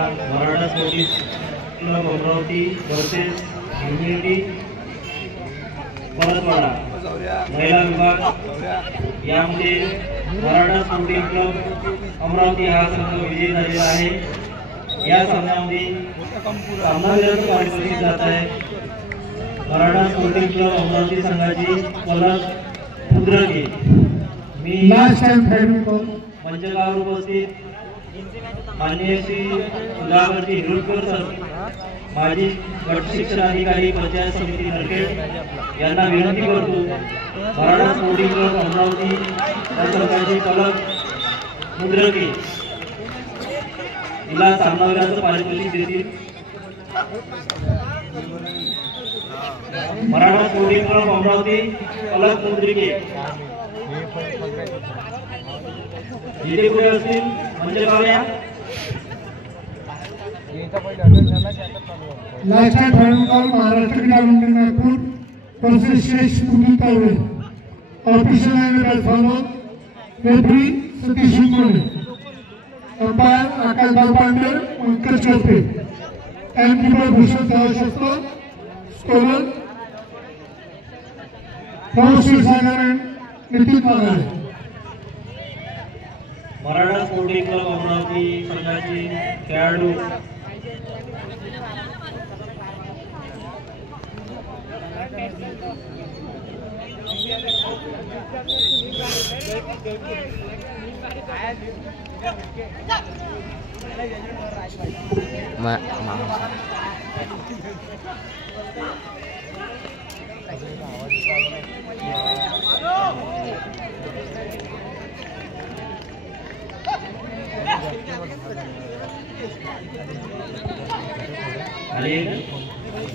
Maratha sports club Amravati versus unity Paratwada महिला विभाग यामध्ये मराठा स्पोर्टिंग क्लब अमरावती हा संघ विजयी झालेला आहे। या सामन्यामध्ये सामनावीराचं पारितोषिक जात आहे मराठा स्पोर्टिंग क्लब अमरावती संघाची पलक मुद्रके। मी लास्ट टाइम फेडरल मंचकावर उपस्थित माननीय श्री सुधाकरजी हिरोडकर सर माजी गट शिक्षण अधिकारी पंचायत समिती नरखेड यांना विनंती करतो मराठा स्पोर्टिंग क्लब अमरावती या संघाची पलक मुद्रके हिला सामनावीराचं पारितोषिक देतील। मराठा स्पोर्टिंग क्लब अमरावती पलक मुद्रके जिथे कुठे असतील म्हणजे पाहूया। लास्ट टाइम फेडरल महाराष्ट्र क्रीडा मंडळ Nagpur versus Shesh Muni Tawde. Official line follow referee Satish Munde, umpire Akash Balpande, Pankaj Chopde, timekeeper Bhushan Devshastra, scorer Paush Sagar Nitin Magare. Maratha sporting club Amravati संघाची खेळाडू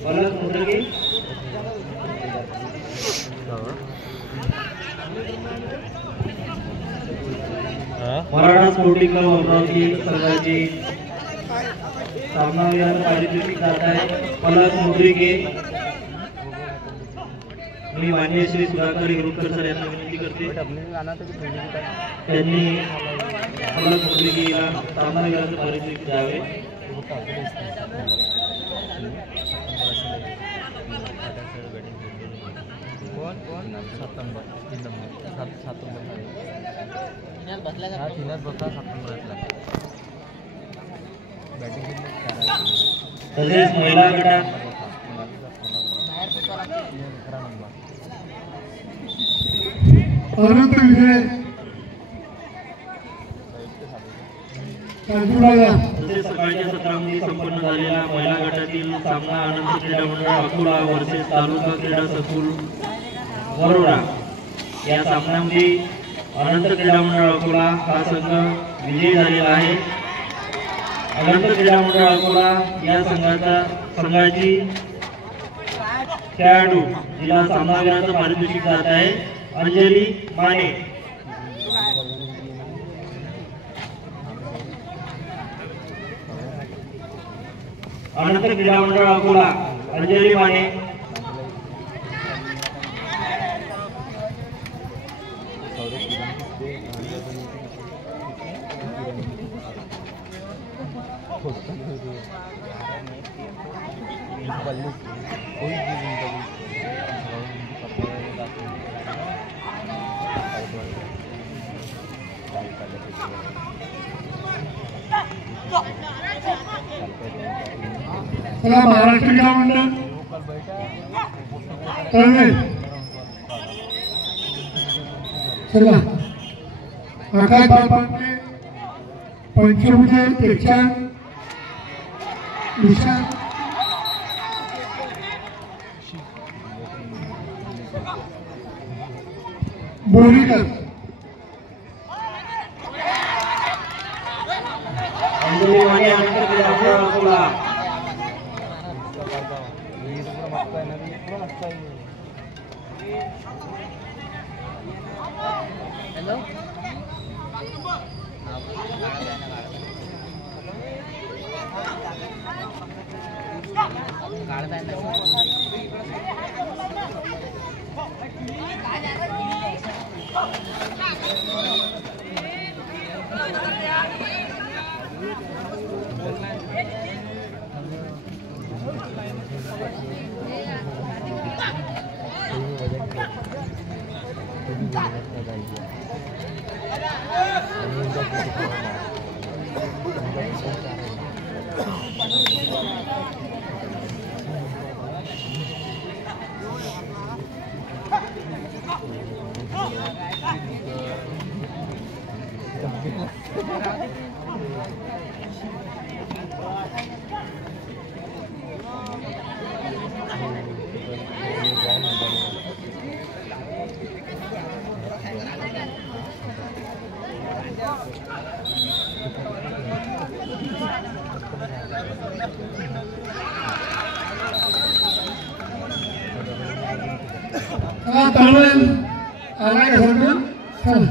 पलक मुद्रके मराठा स्पोर्टिंग क्लब अमरावती संघाची सामनावीराचं पारितोषिक जात आहे पलक मुद्रके। मी माननीय श्री सुधाकर हिरोडकर सर यांना विनंती करते त्यांनी पलक मुद्रकेला सामनावीराचं पारितोषिक द्यावे। तसेच महिला गटात अनंत विजय तसेच सकाळच्या सत्रामध्ये संपन्न झालेला महिला गटातील सामना अनंत क्रीडा मंडळ अकोला वर्सेस तालुका क्रीडा संकुल वरोरा या सामन्यामध्ये अनंत क्रीडा मंडळ अकोला हा संघ विजयी झालेला आहे। अनंत क्रीडा मंडळ अकोला या संघाची खेळाडू जिला सामनावीराचं पारितोषिक जात आहे अंजली माने। अनंत क्रीडा मंडळ अकोला अंजली माने महाराष्ट्र क्रीडा मंडळ चला आकाश बालपांडे, पंचमुखे तेचान, विशाल बोरीकर अंजली माने अनंत क्रीडा मंडळ अकोला। हेलो तळवेल आला का सगळं चल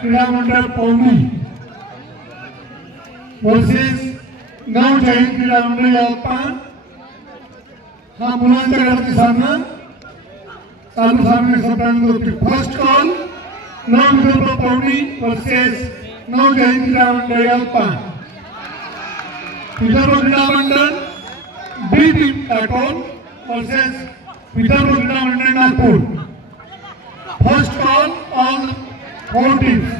क्रीडा मंडळ पवनी वर्सेस नव जैन क्रीडा मंडळ यवतमाळ हा मुलांच्या गटातील सामना चालू सामने संपल्यानंतर होतील. फर्स्ट कॉल नव विदर्भ पवनी वर्सेस नव जैन क्रीडा मंडळ यवतमाळ. विदर्भ क्रीडा मंडळ बी टीम काटोल वर्सेस विदर्भ क्रीडा मंडळ Nagpur. First call on 4 teams.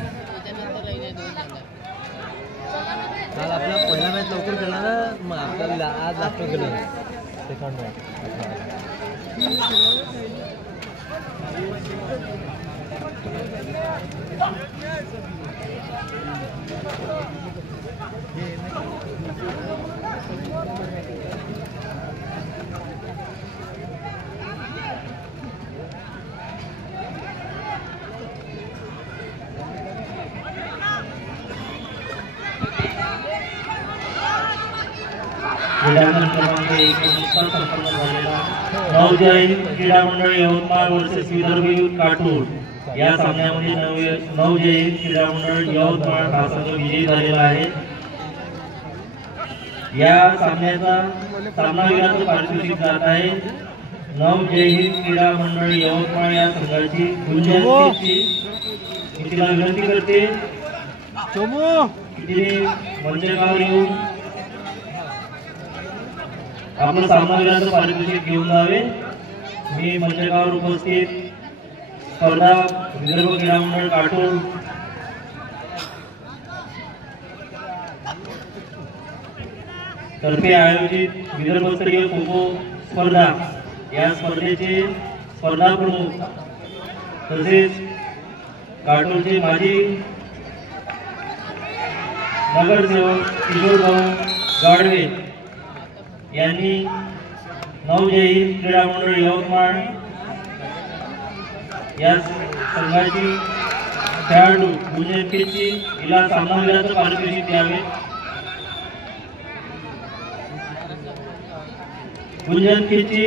काल आपला पहिला मॅच लवकर खेळला ना, मग आपल्याला आज लागतो गेलं सेकंड मॅच. क्रीडांगण क्रमांक 1 नुकताच संपन्न झालेला नव जैन क्रीडा मंडळ यवतमाळ वर्सेस विदर्भ युथ काटोल या सामन्यामध्ये नव जैन क्रीडा मंडळ यवतमाळ हा संघ विजयी झालेला आहे. या सामन्याचा सामनावीराचं पारितोषिक जात आहे नव जैन क्रीडा मंडळ यवतमाळ या संघाची गुंजाची. मी तिला विनंती करते की तिने मंचावर येऊन आपलं सामनावीराचं पारितोषिक घेऊन जावे. मी मंचावर उपस्थित स्पर्धा विदर्भ क्रीडा मंडळ काटोल तर्फे आयोजित विदर्भस्तरीय खो खो स्पर्धा या स्पर्धेचे स्पर्धा प्रमुख तसेच काटोलचे माजी नगरसेवक किशोरभाऊ गाडवे यांनी नव जैन क्रीडा मंडळ यवतमाळ या संघाची खेळाडू गुंजन खिच्ची हिला सामनावीराचं पारितोषिक द्यावे. गुंजन खिच्ची